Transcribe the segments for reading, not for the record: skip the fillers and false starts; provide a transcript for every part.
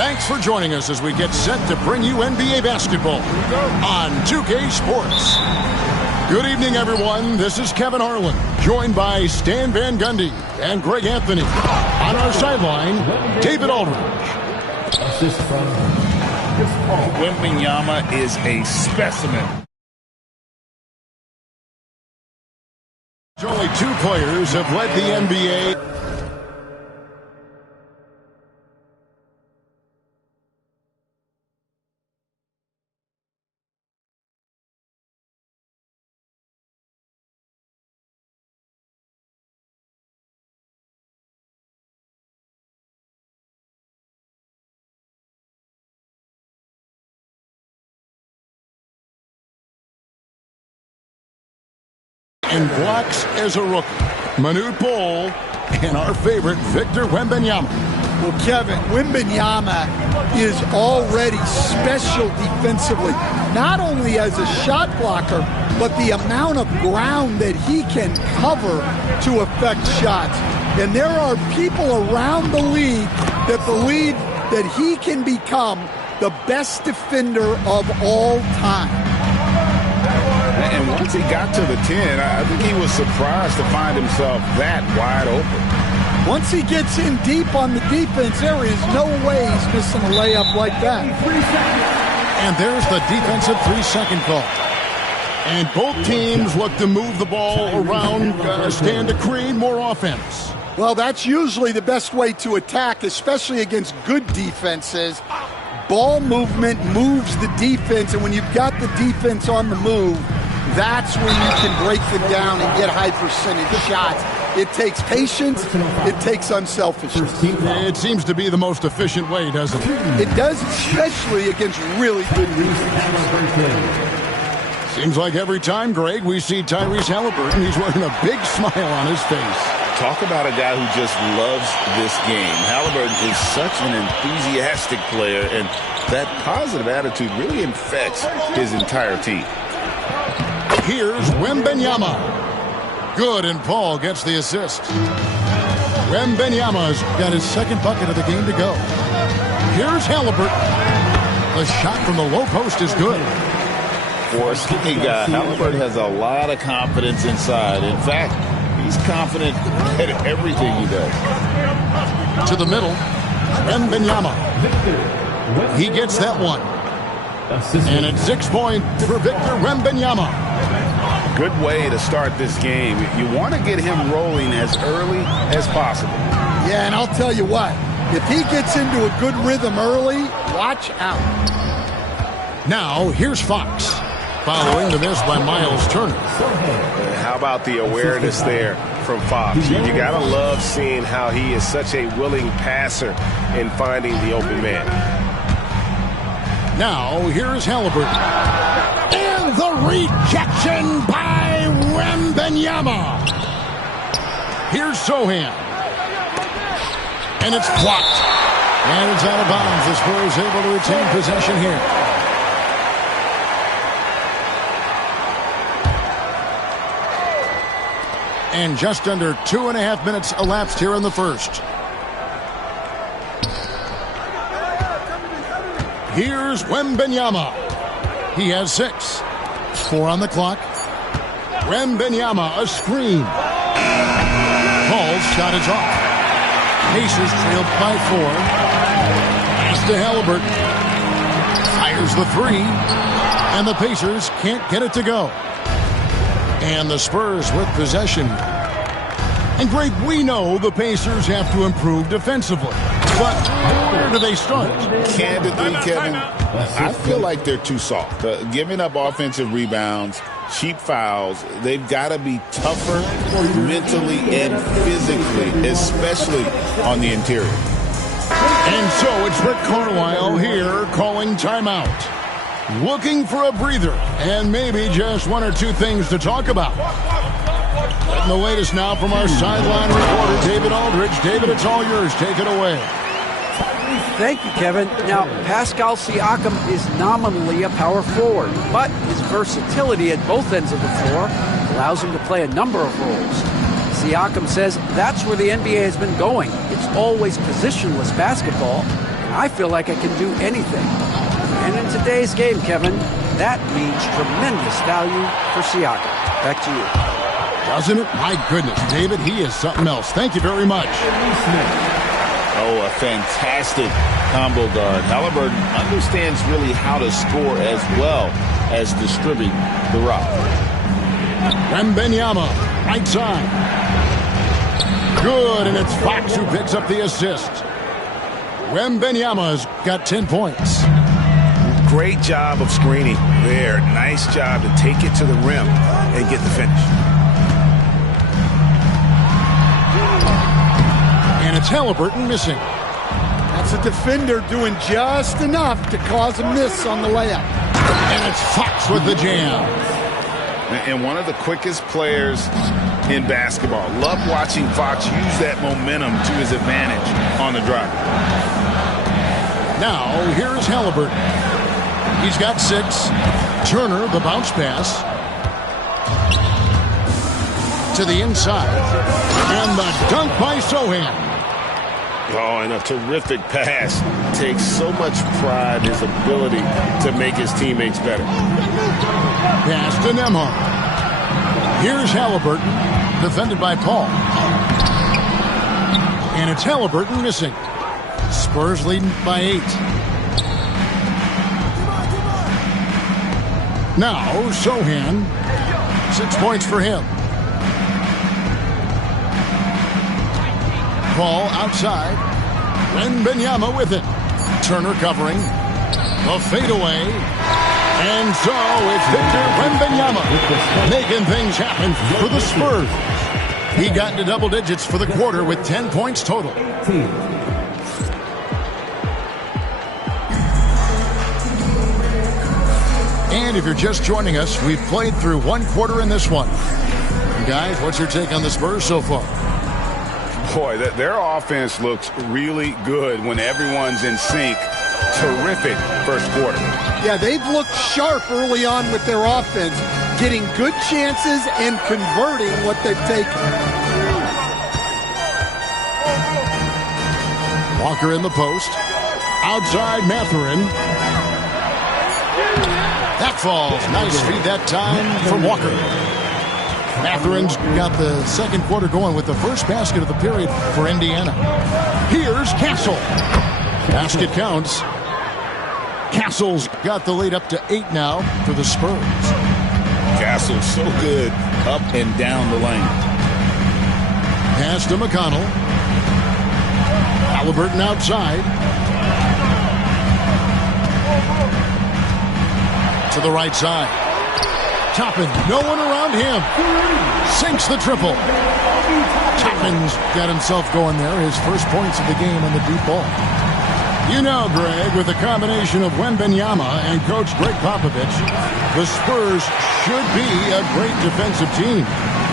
Thanks for joining us as we get set to bring you NBA basketball on 2K Sports. Good evening, everyone. This is Kevin Harlan, joined by Stan Van Gundy and Greg Anthony. On our sideline, David Aldridge. Assist from Wembanyama is a specimen. Only two players have led the NBA. And blocks as a rookie, Manute Bol, and our favorite, Victor Wembanyama. Well, Kevin, Wembanyama is already special defensively, not only as a shot blocker, but the amount of ground that he can cover to affect shots. And there are people around the league that believe that he can become the best defender of all time. And once he got to the 10, I think he was surprised to find himself that wide open. Once he gets in deep on the defense, there is no way he's missing a layup like that. And there's the defensive 3-second call. And both teams look to move the ball around, stand to create more offense. Well, that's usually the best way to attack, especially against good defenses. Ball movement moves the defense, and when you've got the defense on the move, that's when you can break them down and get high percentage shots. It takes patience. It takes unselfishness. It seems to be the most efficient way, doesn't it? It does, especially against really good defense. Seems like every time, Greg, we see Tyrese Halliburton, he's wearing a big smile on his face. Talk about a guy who just loves this game. Halliburton is such an enthusiastic player, and that positive attitude really infects his entire team. Here's Wembanyama. Good, and Paul gets the assist. Wembanyama's got his second bucket of the game to go. Here's Halliburton. The shot from the low post is good. For a skinny guy, Halliburton has a lot of confidence inside. In fact, he's confident at everything he does. To the middle, Wembanyama. He gets that one. And it's 6 points for Victor Wembanyama. Good way to start this game. You want to get him rolling as early as possible. Yeah, and I'll tell you what, if he gets into a good rhythm early, watch out. Now, here's Fox, following the miss by Miles Turner. How about the awareness there from Fox? You got to love seeing how he is such a willing passer in finding the open man. Now, here's Halliburton. And the rejection by Wembanyama. Here's Sohan. And it's blocked. And it's out of bounds. The Spurs able to retain possession here. And just under 2.5 minutes elapsed here in the first. Here's Wembanyama. He has 6. 4 on the clock. Wembanyama, a screen. Paul's shot is off. Pacers trailed by 4. Pass to Halliburton. Fires the 3. And the Pacers can't get it to go. And the Spurs with possession. And Greg, we know the Pacers have to improve defensively. But where do they start? Candidly, Kevin, I feel like they're too soft. Giving up offensive rebounds, cheap fouls, they've got to be tougher mentally and physically, especially on the interior. And so it's Rick Carlisle here calling timeout. Looking for a breather and maybe just 1 or 2 things to talk about. Getting the latest now from our sideline reporter, David Aldridge. David, it's all yours. Take it away. Thank you, Kevin. Now, Pascal Siakam is nominally a power forward, but his versatility at both ends of the floor allows him to play a number of roles. Siakam says that's where the NBA has been going. It's always positionless basketball. I feel like I can do anything. And in today's game, Kevin, that means tremendous value for Siakam. Back to you. Doesn't it? My goodness, David, he is something else. Thank you very much. Oh, a fantastic combo guard. Halliburton understands really how to score as well as distribute the rock. Wembanyama, right side. Good, and it's Fox who picks up the assist. Wembanyama's got 10 points. Great job of screening there. Nice job to take it to the rim and get the finish. And it's Halliburton missing. That's a defender doing just enough to cause a miss on the layup. And it's Fox with the jam. And one of the quickest players in basketball. Love watching Fox use that momentum to his advantage on the drive. Now, here's Halliburton. He's got 6. Turner, the bounce pass. To the inside. And the dunk by Sochan. Oh, and a terrific pass. Takes so much pride in his ability to make his teammates better. Pass to Nembhard. Here's Halliburton, defended by Paul. And it's Halliburton missing. Spurs leading by 8. Now, Sochan, 6 points for him. Paul outside. Wembanyama with it. Turner covering. The fadeaway. And so it's Victor Wembanyama making things happen for the Spurs. He got into double digits for the quarter with 10 points total. And if you're just joining us, we've played through 1 quarter in this one. Guys, what's your take on the Spurs so far? Boy, their offense looks really good when everyone's in sync. Terrific first quarter. Yeah, they've looked sharp early on with their offense, getting good chances and converting what they've taken. Walker in the post. Outside Mathurin. That falls. Nice feed that time from Walker. Mathurin's got the second quarter going with the first basket of the period for Indiana. Here's Castle. Basket counts. Castle's got the lead up to 8 now for the Spurs. Castle's so good up and down the lane. Pass to McConnell. Halliburton outside. To the right side. Toppin, no one around him. Sinks the triple. Toppin's got himself going there. His first points of the game on the deep ball. You know, Greg, with the combination of Wembanyama and Coach Greg Popovich, the Spurs should be a great defensive team.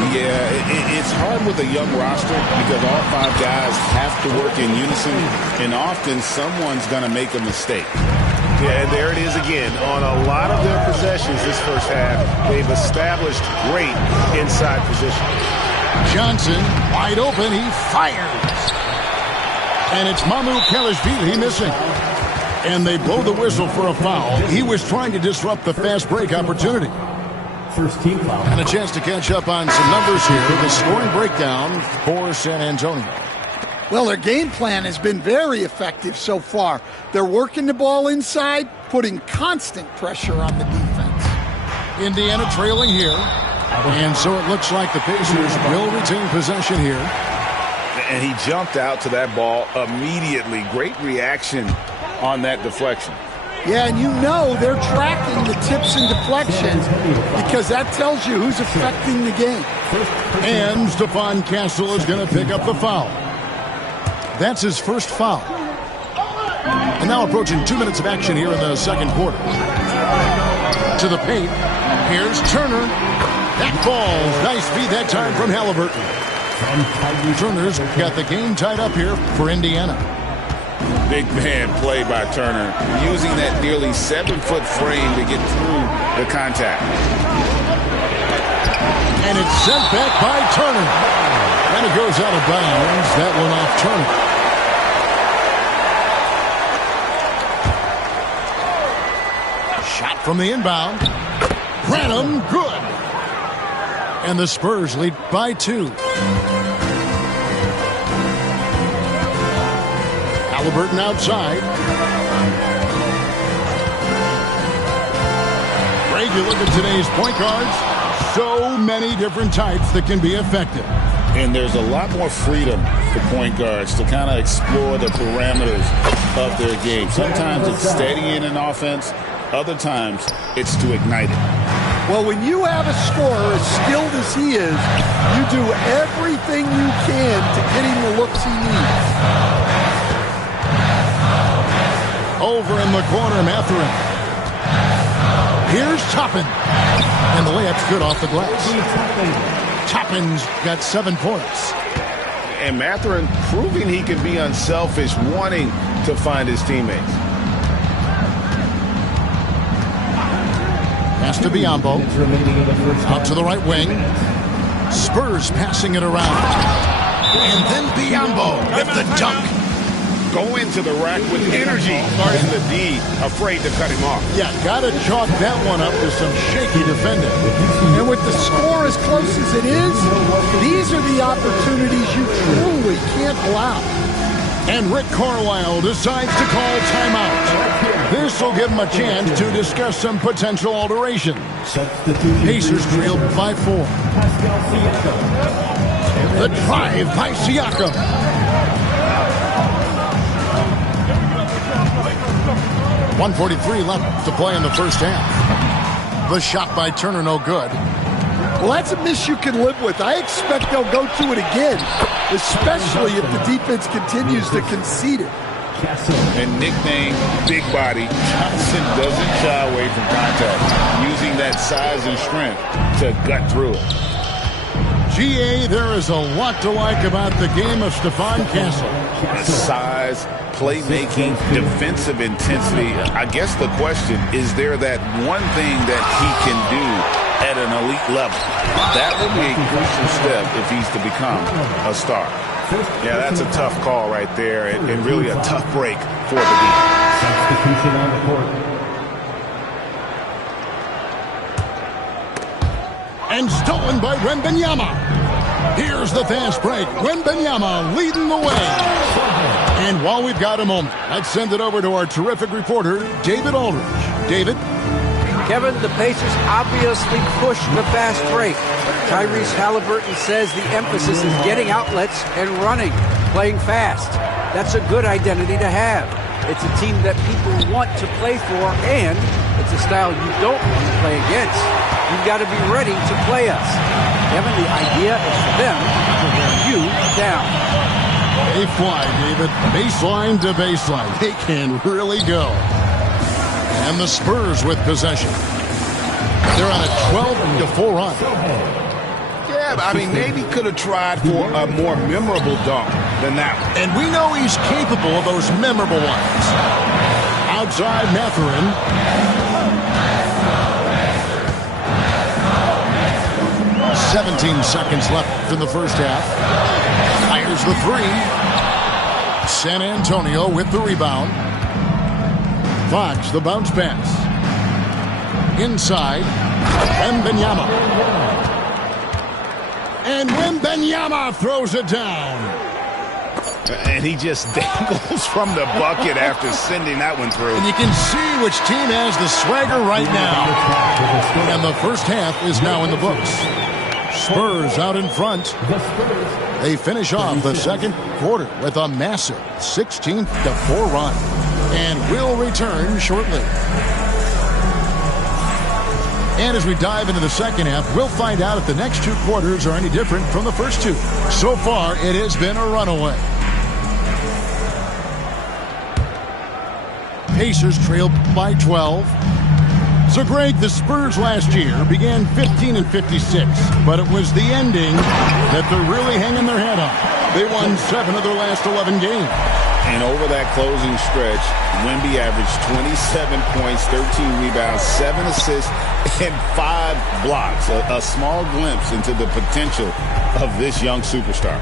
Yeah, it's hard with a young roster because all 5 guys have to work in unison, and often someone's going to make a mistake. Yeah, and there it is again. On a lot of their possessions this first half, they've established great inside position. Johnson, wide open, he fires. And it's Mamu Kelishvili missing. And they blow the whistle for a foul. He was trying to disrupt the fast break opportunity. First team foul. And a chance to catch up on some numbers here. The scoring breakdown for San Antonio. Well, their game plan has been very effective so far. They're working the ball inside, putting constant pressure on the defense. Indiana trailing here. And so it looks like the Pacers will retain possession here. And he jumped out to that ball immediately. Great reaction on that deflection. Yeah, and you know they're tracking the tips and deflections because that tells you who's affecting the game. And Stephon Castle is going to pick up the foul. That's his first foul. And now approaching 2 minutes of action here in the second quarter. To the paint. Here's Turner. That falls. Nice feed that time from Halliburton. Turner's got the game tied up here for Indiana. Big man play by Turner, using that nearly 7-foot frame to get through the contact. And it's sent back by Turner. And it goes out of bounds. That one off Turner. from the inbound. Branham, good. And the Spurs lead by 2. Halliburton outside. Greg, you look at today's point guards. So many different types that can be effective. And there's a lot more freedom for point guards to kind of explore the parameters of their game. Sometimes it's steadying an offense. Other times it's to ignite it. Well, when you have a scorer as skilled as he is, you do everything you can to get him the looks he needs. Over in the corner, Mathurin. Here's Toppin. And the layup's good off the glass. Toppin's got 7 points. And Mathurin proving he can be unselfish, wanting to find his teammates. Pass to Biyombo. Out to the right wing. Spurs passing it around. And then Biyombo with the dunk. Go into the rack with energy. And the D afraid to cut him off. Yeah, got to chalk that one up to some shaky defending. And with the score as close as it is, these are the opportunities you truly can't allow. And Rick Carlisle decides to call timeout. This will give him a chance to discuss some potential alterations. Pacers trail by 4. The drive by Siakam. 1:43 left to play in the first half. The shot by Turner, no good. Well, that's a miss you can live with. I expect they'll go to it again, especially if the defense continues to concede it. And nicknamed Big Body, Johnson doesn't shy away from contact, using that size and strength to gut through it. GA, there is a lot to like about the game of Stephon Castle. Size, playmaking, defensive intensity. I guess the question, is there that one thing that he can do at an elite level? That would be a crucial step if he's to become a star. Yeah, that's a tough call right there, and really a tough break for the defense. Substitution on the court. And stolen by Wembanyama. Here's the fast break. Wembanyama leading the way. And while we've got a moment, let's send it over to our terrific reporter, David Aldridge. David? Kevin, the Pacers obviously pushed the fast break. Tyrese Halliburton says the emphasis is getting outlets and running, playing fast. That's a good identity to have. It's a team that people want to play for, and it's a style you don't want to play against. You've got to be ready to play us. Kevin, the idea is for them to wear you down. They fly, David. Baseline to baseline. They can really go. And the Spurs with possession. They're on a 12-4 run. Yeah, I mean, maybe could have tried for a more memorable dunk than that one. And we know he's capable of those memorable ones. Outside Mathurin. 17 seconds left in the first half. Fires the 3. San Antonio with the rebound. Fox, the bounce pass. Inside. Wembanyama. And Wembanyama throws it down. And he just dangles from the bucket after sending that one through. And you can see which team has the swagger right now. And the first half is now in the books. Spurs out in front. They finish off the second quarter with a massive 16-4 run. And will return shortly. And as we dive into the second half, we'll find out if the next 2 quarters are any different from the first 2. So far, it has been a runaway. Pacers trail by 12. So, Greg, the Spurs last year began 15-56, but it was the ending that they're really hanging their head on. They won 7 of their last 11 games. And over that closing stretch, Wemby averaged 27 points, 13 rebounds, 7 assists, and 5 blocks. A small glimpse into the potential of this young superstar.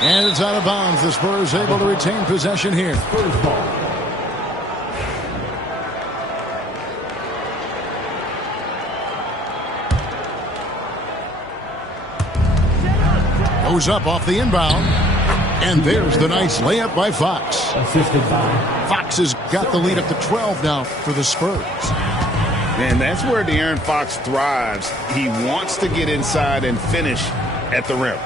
And it's out of bounds. The Spurs able to retain possession here. Goes up off the inbound. And there's the nice layup by Fox. Assisted by Fox has got the lead up to 12 now for the Spurs. And that's where De'Aaron Fox thrives. He wants to get inside and finish at the rim.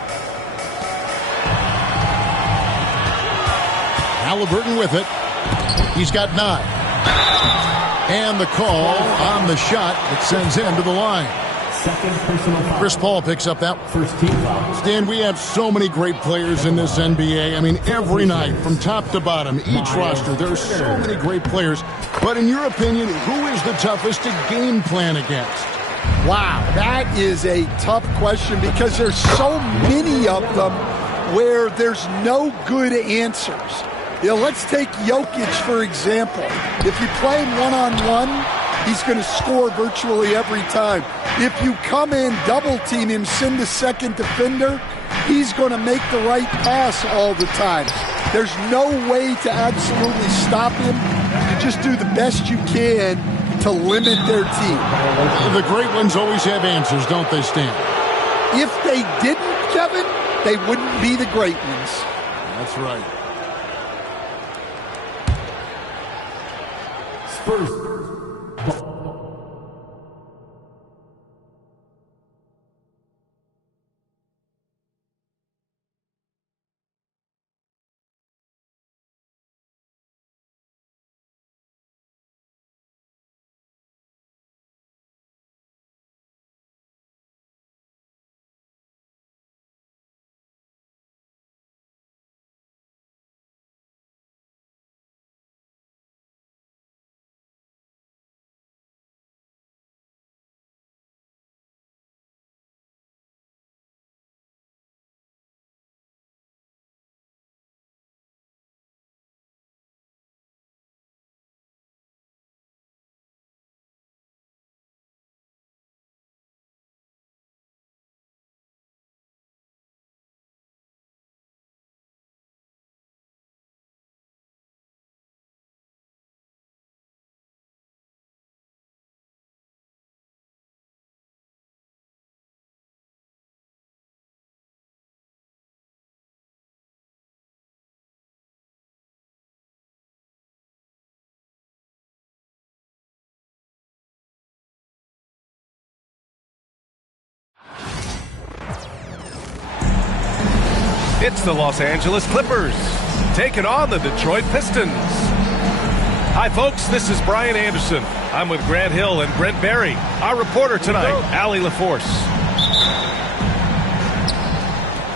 Halliburton with it. He's got 9. And the call on the shot that sends him to the line. second personal foul. Chris Paul picks up that. First team foul. Stan, we have so many great players in this NBA. I mean, every night, from top to bottom, each roster, there are so many great players. But in your opinion, who is the toughest to game plan against? Wow, that is a tough question because there's so many of them where there's no good answers. You know, let's take Jokic, for example. If you play him one-on-one, he's going to score virtually every time. If you come in, double-team him, send the second defender, he's going to make the right pass all the time. There's no way to absolutely stop him. You just do the best you can to limit their team. The great ones always have answers, don't they, Stan? If they didn't, Kevin, they wouldn't be the great ones. That's right. Spurs. It's the Los Angeles Clippers taking on the Detroit Pistons. Hi, folks. This is Brian Anderson. I'm with Grant Hill and Brent Barry. Our reporter tonight, Allie LaForce.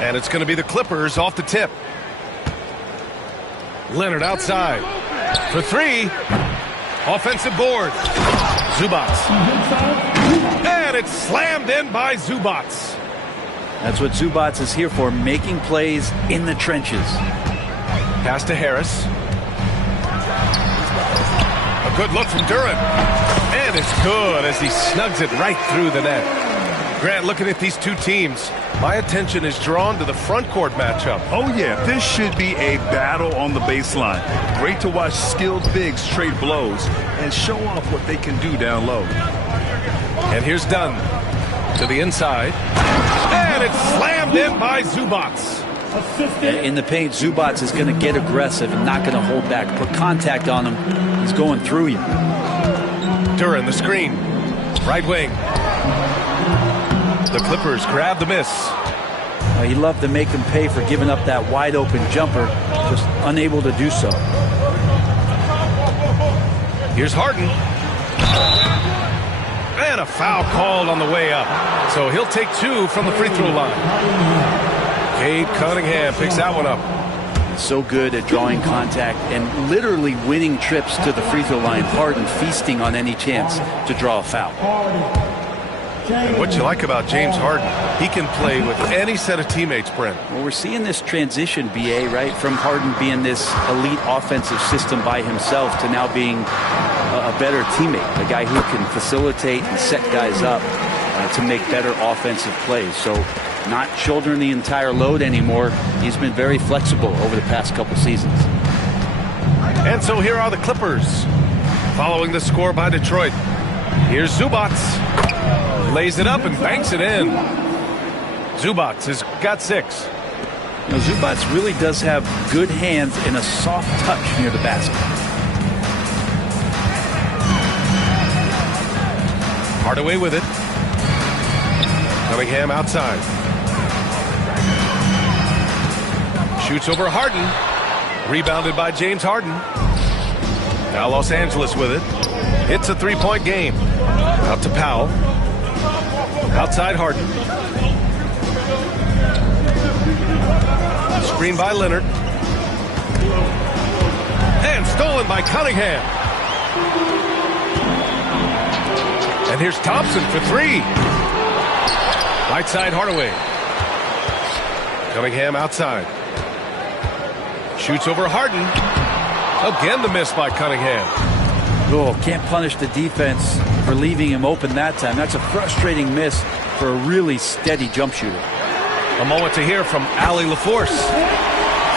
And it's going to be the Clippers off the tip. Leonard outside for three. Offensive board. Zubac. And it's slammed in by Zubac. That's what Zubac is here for, making plays in the trenches. Pass to Harris. A good look from Duren. And it's good as he snugs it right through the net. Grant, looking at these two teams, my attention is drawn to the front court matchup. Oh, yeah, this should be a battle on the baseline. Great to watch skilled bigs trade blows and show off what they can do down low. And here's Dunn to the inside. And it's slammed in by Zubac. In the paint, Zubac is going to get aggressive and not going to hold back. Put contact on him. He's going through you. Duren, the screen. Right wing. The Clippers grab the miss. He loved to make him pay for giving up that wide open jumper. Just unable to do so. Here's Harden. And a foul called on the way up. So he'll take two from the free throw line. Cade Cunningham picks that one up. So good at drawing contact and literally winning trips to the free throw line. Harden feasting on any chance to draw a foul. And what you like about James Harden, he can play with any set of teammates, Brent. Well, we're seeing this transition, BA, right? From Harden being this elite offensive system by himself to now being a better teammate, a guy who can facilitate and set guys up to make better offensive plays. So not shouldering the entire load anymore. He's been very flexible over the past couple seasons. And so here are the Clippers following the score by Detroit. Here's Zubac. Lays it up and banks it in. Zubac has got 6. Now, Zubats really does have good hands and a soft touch near the basket. Hardaway with it. Cunningham outside. Shoots over Harden. Rebounded by James Harden. Now Los Angeles with it. It's a three-point game. Out to Powell. Outside Harden. Screen by Leonard. And stolen by Cunningham. And here's Thompson for three. Right side Hardaway. Cunningham outside. Shoots over Harden. Again the miss by Cunningham. Oh, can't punish the defense for leaving him open that time. That's a frustrating miss for a really steady jump shooter. A moment to hear from Allie LaForce.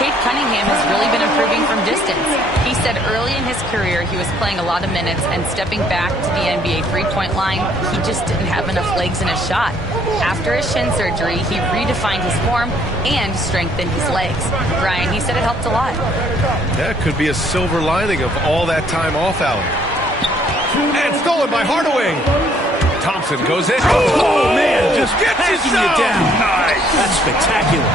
Cade Cunningham has really been improving from distance. He said early in his career he was playing a lot of minutes and stepping back to the NBA three-point line, he just didn't have enough legs in his shot. After his shin surgery, he redefined his form and strengthened his legs. Brian, he said it helped a lot. That could be a silver lining of all that time off, Allie. And stolen by Hardaway. Thompson goes in. Oh man, just gets packing you down. Nice. That's spectacular.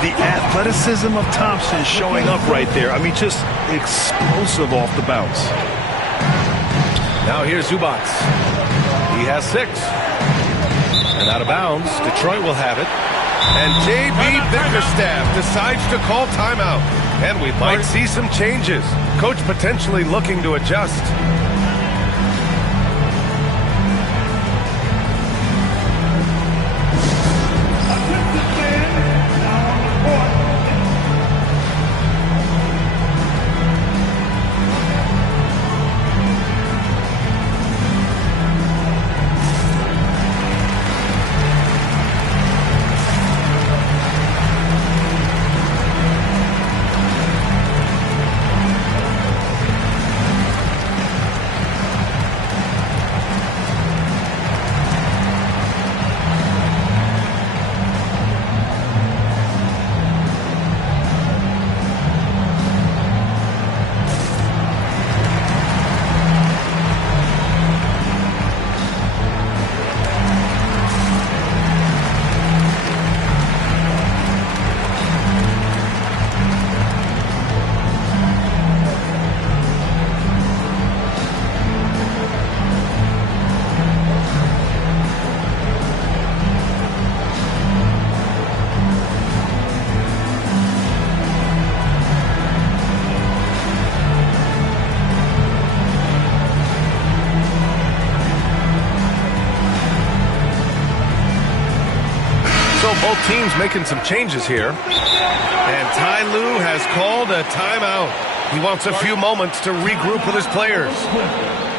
The athleticism of Thompson showing up right there. I mean, just explosive off the bounce. Now here's Zubats. He has 6. And out of bounds, Detroit will have it. And J.B. Bickerstaff decides to call timeout. And we might see some changes. Coach potentially looking to adjust. Both teams making some changes here. And Ty Lue has called a timeout. He wants a few moments to regroup with his players.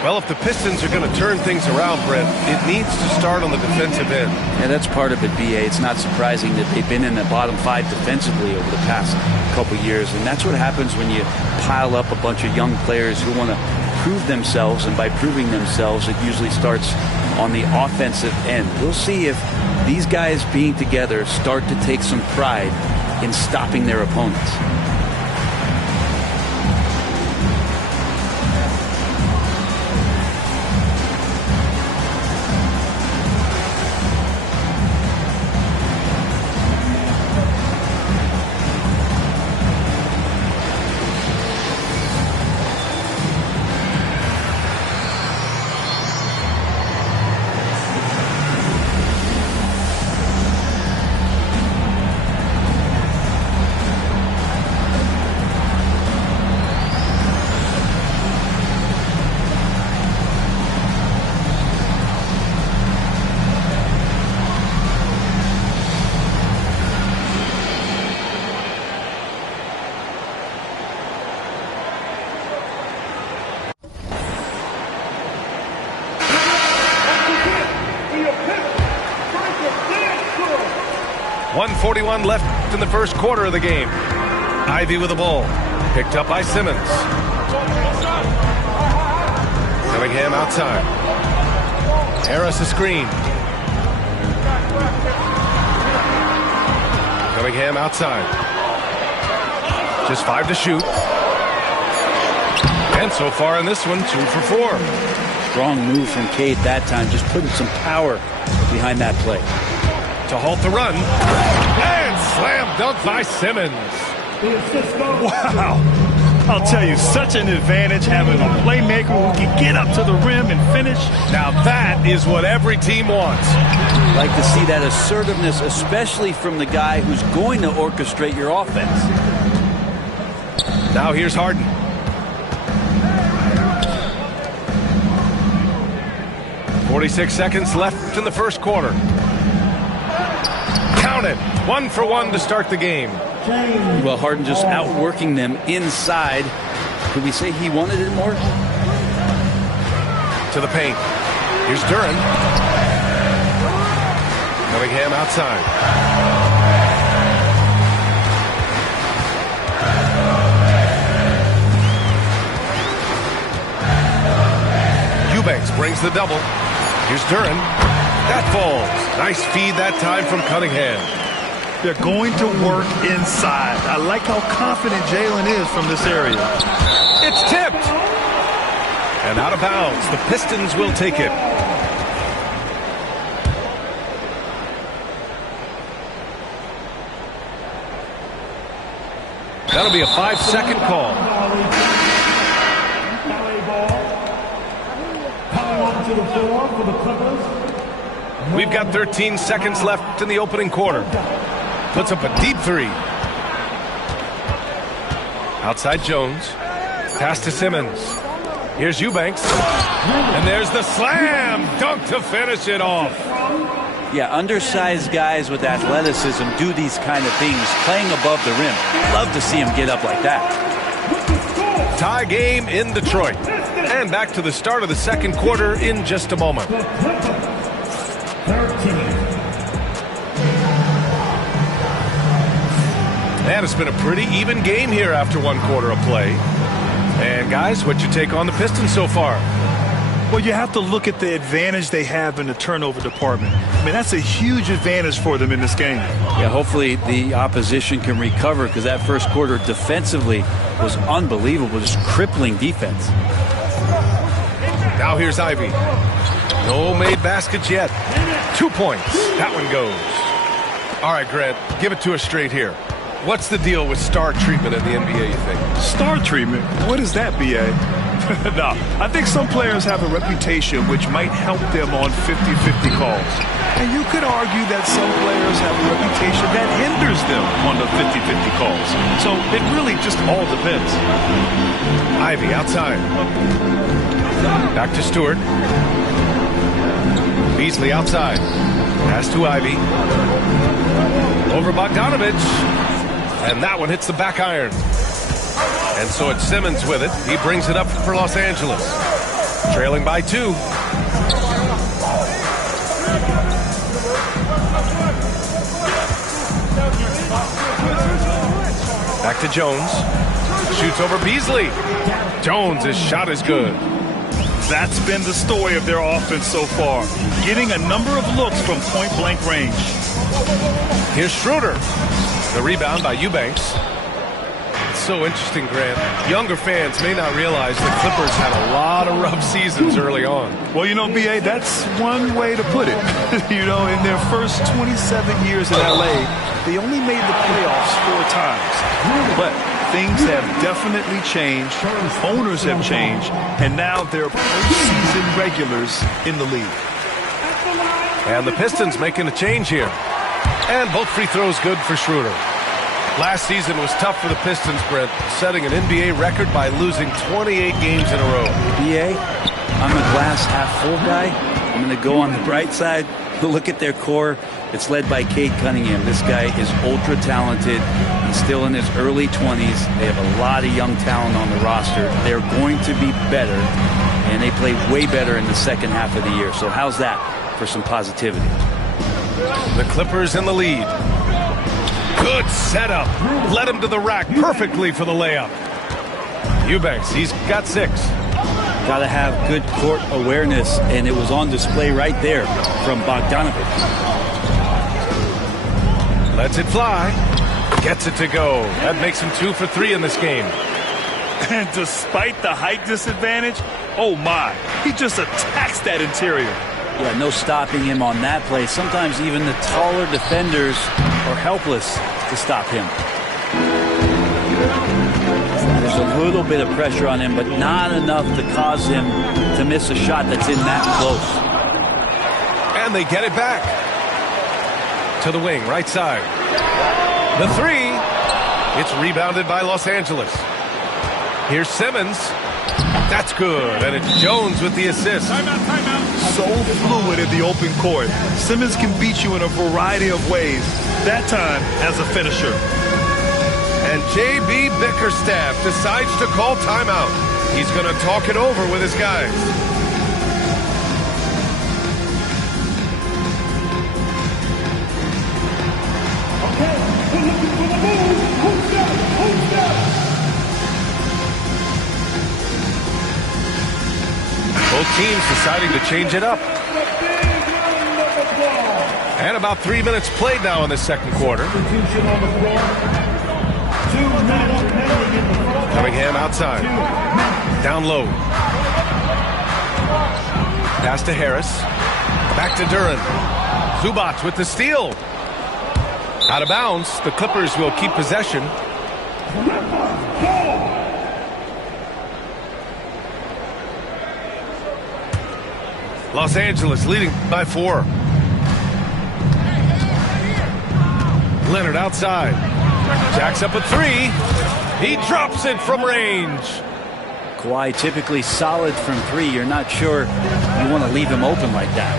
Well, if the Pistons are going to turn things around, Brent, it needs to start on the defensive end. Yeah, that's part of it, B.A. It's not surprising that they've been in the bottom 5 defensively over the past couple years. And that's what happens when you pile up a bunch of young players who want to prove themselves. And by proving themselves, it usually starts on the offensive end. We'll see if these guys being together start to take some pride in stopping their opponents. .41 left in the first quarter of the game. Ivy with the ball. Picked up by Simmons. Cunningham outside. Harris a screen. Cunningham outside. Just 5 to shoot. And so far in this one, 2 for 4. Strong move from Cade that time, just putting some power behind that play. To halt the run. And slam dunk by Simmons. Wow. I'll tell you, such an advantage having a playmaker who can get up to the rim and finish. Now that is what every team wants. Like to see that assertiveness, especially from the guy who's going to orchestrate your offense. Now here's Harden. .46 seconds left in the first quarter. Count it. 1 for 1 to start the game. Well, Harden just outworking them inside. Could we say he wanted it more? To the paint. Here's Duren. Cunningham outside. Eubanks brings the double. Here's Duren. That falls. Nice feed that time from Cunningham. They're going to work inside. I like how confident Jalen is from this area. It's tipped. And out of bounds. The Pistons will take it. That'll be a 5-second call. We've got 13 seconds left in the opening quarter. Puts up a deep 3. Outside Jones. Pass to Simmons. Here's Eubanks. And there's the slam dunk to finish it off. Yeah, undersized guys with athleticism do these kind of things, playing above the rim. Love to see him get up like that. Tie game in Detroit. And back to the start of the second quarter in just a moment. And it's been a pretty even game here after 1 quarter of play. And guys, what's your take on the Pistons so far? Well, you have to look at the advantage they have in the turnover department. I mean, that's a huge advantage for them in this game. Yeah, hopefully the opposition can recover, because that first quarter defensively was unbelievable, just crippling defense. Now here's Ivy. No made baskets yet. 2 points. That one goes. All right, Grant, give it to us straight here. What's the deal with star treatment in the NBA, you think? Star treatment? What is that, B.A.? No, I think some players have a reputation which might help them on 50-50 calls. And you could argue that some players have a reputation that hinders them on the 50-50 calls. So it really just all depends. Ivy outside. Back to Stewart. Beasley outside. Pass to Ivy. Over Bogdanovich. And that one hits the back iron. And so it's Simmons with it. He brings it up for Los Angeles. Trailing by 2. Back to Jones. Shoots over Beasley. Jones' shot is good. That's been the story of their offense so far. Getting a number of looks from point-blank range. Here's Schroeder. The rebound by Eubanks. It's so interesting, Grant. Younger fans may not realize the Clippers had a lot of rough seasons early on. Well, you know, B.A., that's one way to put it. You know, in their first 27 years in L.A., they only made the playoffs 4 times. But things have definitely changed. Owners have changed. And now they're postseason regulars in the league. And the Pistons making a change here. And both free throws good for Schroeder. Last season was tough for the Pistons, Brent, setting an NBA record by losing 28 games in a row. BA, I'm a glass half full guy. I'm going to go on the bright side. Look at their core. It's led by Cade Cunningham. This guy is ultra talented. He's still in his early 20s. They have a lot of young talent on the roster. They're going to be better, and they play way better in the second half of the year. So how's that for some positivity? The Clippers in the lead. Good setup. Led him to the rack perfectly for the layup. Eubanks, he's got 6. Got to have good court awareness, and it was on display right there from Bogdanovich. Lets it fly. Gets it to go. That makes him 2 for 3 in this game. And despite the height disadvantage, oh my, he just attacks that interior. Yeah, no stopping him on that play. Sometimes even the taller defenders are helpless to stop him. There's a little bit of pressure on him, but not enough to cause him to miss a shot that's in that close. And they get it back. To the wing, right side. The 3. It's rebounded by Los Angeles. Here's Simmons. That's good. And it's Jones with the assist. Timeout. So fluid in the open court. Simmons can beat you in a variety of ways. That time as a finisher. And J.B. Bickerstaff decides to call timeout. He's going to talk it over with his guys. Both teams deciding to change it up. And about 3 minutes played now in the second quarter. Cunningham outside. Down low. Pass to Harris. Back to Duren. Zubac with the steal. Out of bounds. The Clippers will keep possession. Los Angeles leading by 4. Leonard outside. Jacks up a 3. He drops it from range. Kawhi typically solid from 3. You're not sure you want to leave him open like that.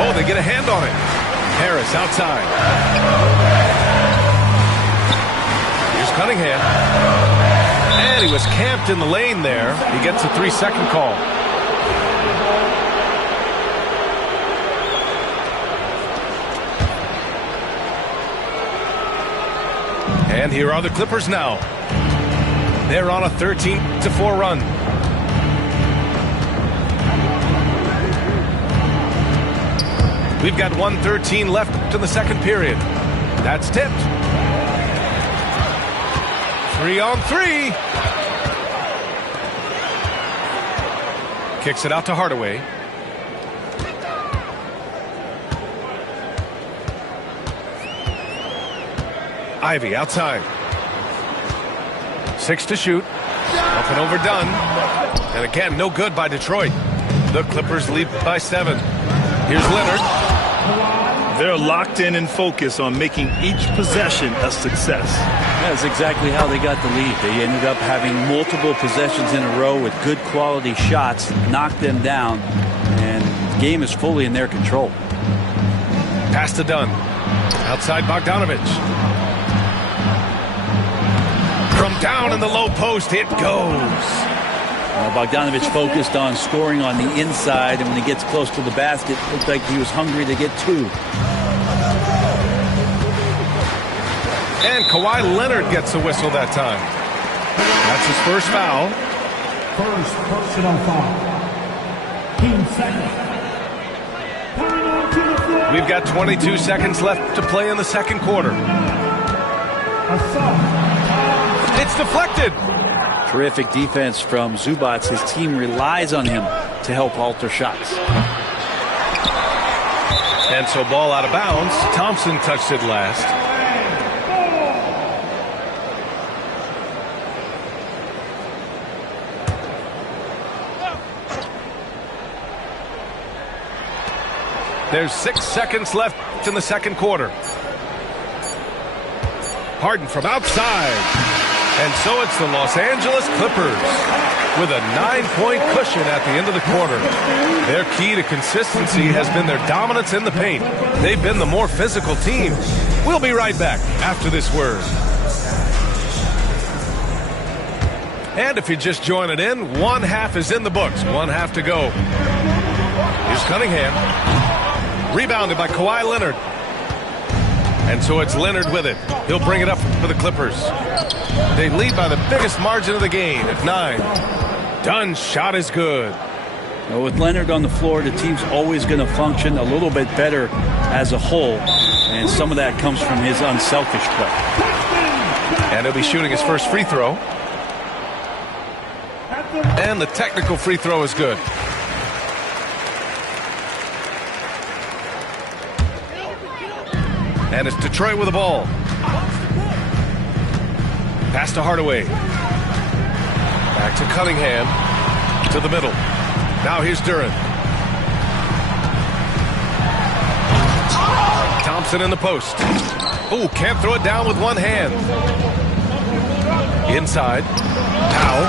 Oh, they get a hand on it. Harris outside. Here's Cunningham. And he was camped in the lane there. He gets a 3-second call. And here are the Clippers now. They're on a 13-4 run. We've got 1:13 left in the second period. That's tipped. 3-on-3. Kicks it out to Hardaway. Ivy outside. 6 to shoot. Up and overdone. And again, no good by Detroit. The Clippers lead by 7. Here's Leonard. They're locked in and focused on making each possession a success. That's exactly how they got the lead. They ended up having multiple possessions in a row with good quality shots, knocked them down, and the game is fully in their control. Pass to Dunn. Outside Bogdanovich. From down in the low post, it goes. Bogdanovich focused on scoring on the inside, and when he gets close to the basket, looked like he was hungry to get 2. And Kawhi Leonard gets a whistle that time. That's his first foul. First personal foul. Team second. We've got 22 seconds left to play in the second quarter. It's deflected. Terrific defense from Zubac. His team relies on him to help alter shots. And so ball out of bounds. Thompson touched it last. There's 6 seconds left in the second quarter. Harden from outside. And so it's the Los Angeles Clippers with a 9-point cushion at the end of the quarter. Their key to consistency has been their dominance in the paint. They've been the more physical team. We'll be right back after this word. And if you're just joining in, one half is in the books. One half to go. Here's Cunningham. Rebounded by Kawhi Leonard. And so it's Leonard with it. He'll bring it up for the Clippers. They lead by the biggest margin of the game at 9. Dunn's shot is good. Now, with Leonard on the floor, the team's always going to function a little bit better as a whole, and some of that comes from his unselfish play. And he'll be shooting his first free throw. And the technical free throw is good. And it's Detroit with the ball. Pass to Hardaway. Back to Cunningham. To the middle. Now here's Duren. Thompson in the post. Oh, can't throw it down with one hand. Inside. Powell.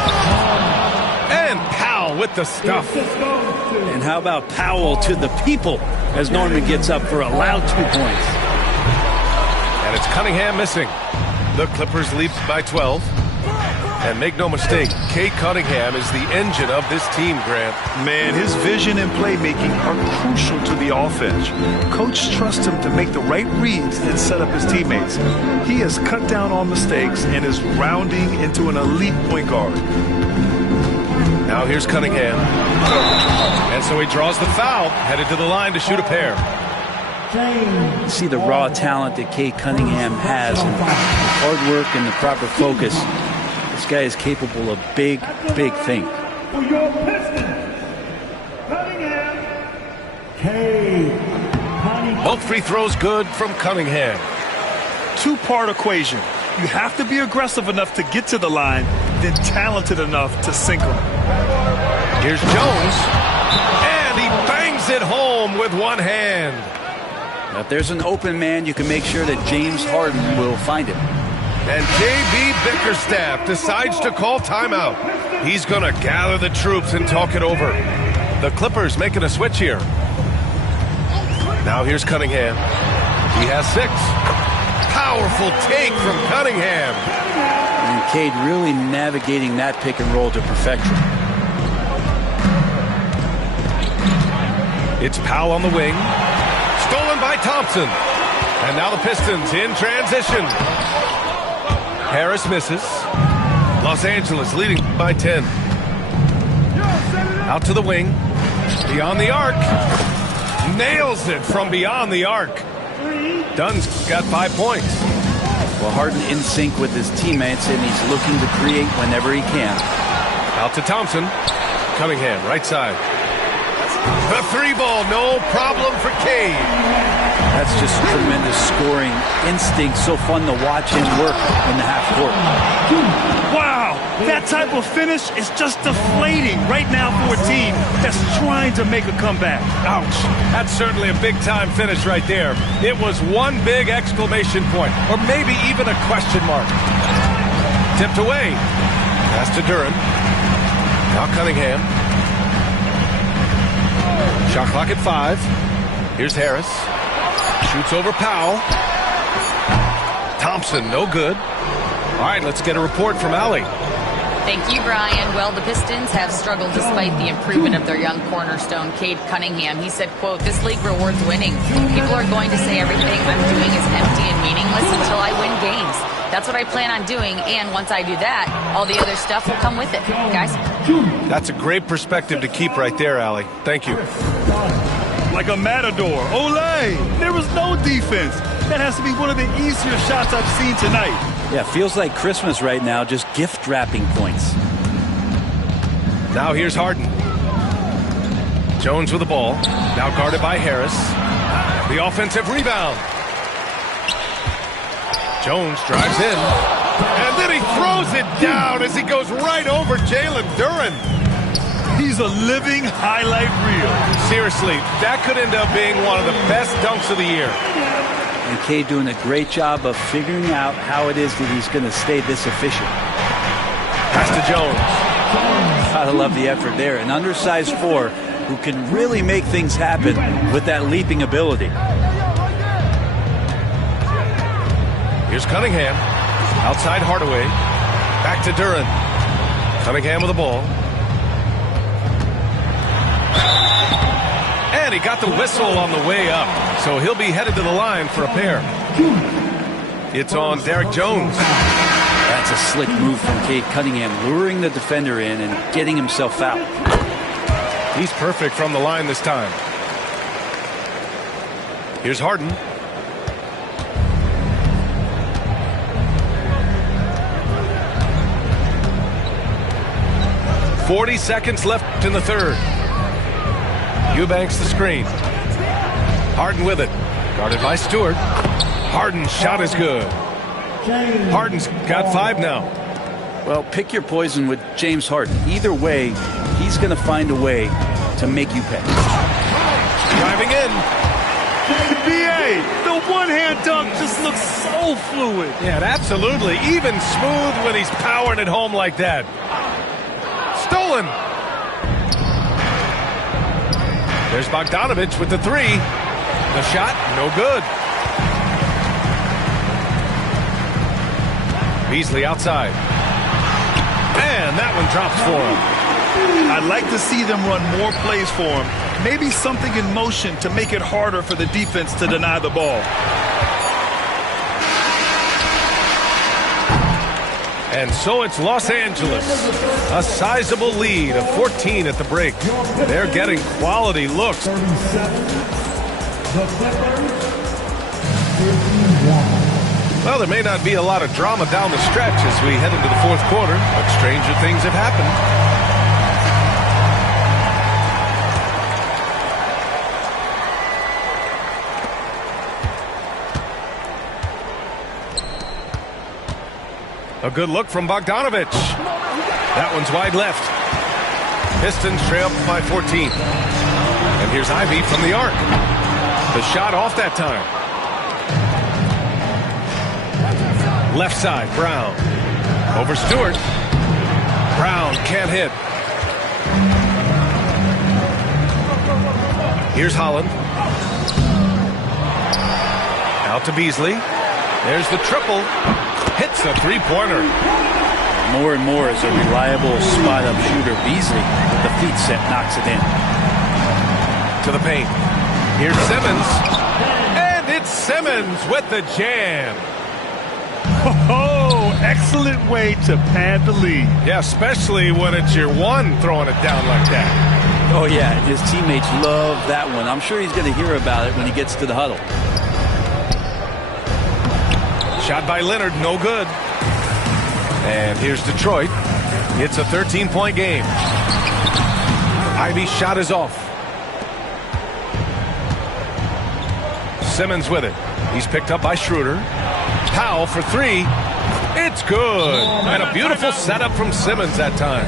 And Powell with the stuff. And how about Powell to the people as Norman gets up for a loud 2 points. And it's Cunningham missing. The Clippers lead by 12. And make no mistake, Cade Cunningham is the engine of this team, Grant. Man, his vision and playmaking are crucial to the offense. Coach trusts him to make the right reads and set up his teammates. He has cut down on mistakes and is rounding into an elite point guard. Now here's Cunningham. And so he draws the foul, headed to the line to shoot a pair. You see the raw talent that Cade Cunningham has, and hard work and the proper focus. This guy is capable of big, big things. For your Pistons, Cunningham, Cade Cunningham. Both free throws good from Cunningham. Two-part equation. You have to be aggressive enough to get to the line, then talented enough to sink them. Here's Jones. And he bangs it home with one hand. Now, if there's an open man, you can make sure that James Harden will find it. And J.B. Bickerstaff decides to call timeout. He's going to gather the troops and talk it over. The Clippers making a switch here. Now here's Cunningham. He has 6. Powerful take from Cunningham. And Cade really navigating that pick and roll to perfection. It's Powell on the wing. Stolen by Thompson. And now the Pistons in transition. Harris misses. Los Angeles leading by 10. Out to the wing. Beyond the arc. Nails it from beyond the arc. Dunn's got 5 points. Well, Harden in sync with his teammates, and he's looking to create whenever he can. Out to Thompson. Cunningham, right side. The 3-ball, no problem for Cade. That's just tremendous scoring instinct. So fun to watch him work in the half court. Wow, that type of finish is just deflating right now for a team that's trying to make a comeback. Ouch. That's certainly a big-time finish right there. It was one big exclamation point, or maybe even a question mark. Tipped away. Pass to Duren. Now Cunningham. Shot clock at 5. Here's Harris. Shoots over Powell. Thompson, no good. All right, let's get a report from Allie. Thank you, Brian. Well, the Pistons have struggled despite the improvement of their young cornerstone, Cade Cunningham. He said, quote, "This league rewards winning. People are going to say everything I'm doing is empty and meaningless until I win games. That's what I plan on doing, and once I do that, all the other stuff will come with it." Guys? That's a great perspective to keep right there, Allie. Thank you. Like a matador. Olay! There was no defense. That has to be one of the easier shots I've seen tonight. Yeah, feels like Christmas right now, just gift wrapping points. Now here's Harden. Jones with the ball. Now guarded by Harris. The offensive rebound. Jones drives in. And then he throws it down as he goes right over Jalen Duren. He's a living highlight reel. Seriously, that could end up being one of the best dunks of the year. And Cade doing a great job of figuring out how it is that he's going to stay this efficient. Pass to Jones. Gotta love the effort there. An undersized 4 who can really make things happen with that leaping ability. Here's Cunningham. Outside Hardaway. Back to Duren. Cunningham with the ball. And he got the whistle on the way up. So he'll be headed to the line for a pair. It's on Derek Jones. That's a slick move from Cade Cunningham, luring the defender in and getting himself out. He's perfect from the line this time. Here's Harden. "40 seconds left in the third." Eubanks the screen. Harden with it. Guarded by Stewart. Harden's shot is good. Harden's got 5 now. Well, pick your poison with James Harden. Either way, he's going to find a way to make you pay. Driving in. BA, the one-hand dunk just looks so fluid. Yeah, absolutely. Even smooth when he's powering it home like that. Stolen. There's Bogdanovich with the 3. The shot, no good. Beasley outside. And that one drops for him. I'd like to see them run more plays for him. Maybe something in motion to make it harder for the defense to deny the ball. And so it's Los Angeles. A sizable lead of 14 at the break. They're getting quality looks. 37. The Clippers, 51. Well, there may not be a lot of drama down the stretch as we head into the fourth quarter, but stranger things have happened. A good look from Bogdanovich. That one's wide left. Pistons trail by 14. And here's Ivy from the arc. The shot off that time. Left side, Brown. Over Stewart. Brown can't hit. Here's Holland. Out to Beasley. There's the triple. Hits a three-pointer. More and more as a reliable spot-up shooter. Beasley with the feet set knocks it in. To the paint. Here's Simmons. And it's Simmons with the jam. Oh, excellent way to pad the lead. Yeah, especially when it's your one throwing it down like that. Oh, yeah, his teammates love that one. I'm sure he's going to hear about it when he gets to the huddle. Shot by Leonard, no good. And here's Detroit. It's a 13-point game. Ivy's shot is off. Simmons with it. He's picked up by Schroeder. Powell for 3. It's good. And a beautiful setup from Simmons that time.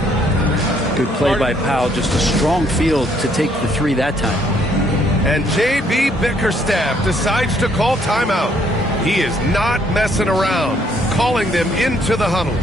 Good play by Powell. Just a strong field to take the 3 that time. And J.B. Bickerstaff decides to call timeout. He is not messing around, calling them into the huddle.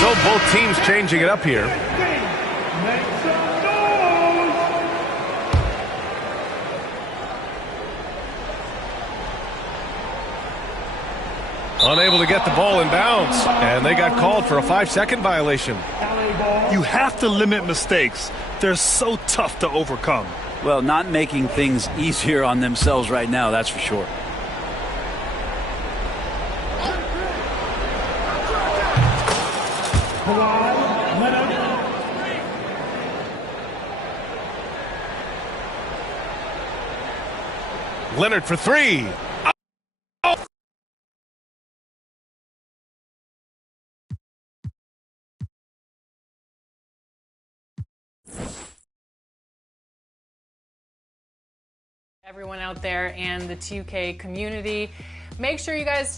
So both teams changing it up here. Unable to get the ball in bounds, and they got called for a 5-second violation. You have to limit mistakes. They're so tough to overcome. Well, not making things easier on themselves right now, that's for sure. Leonard for three. Everyone out there and the 2K community, make sure you guys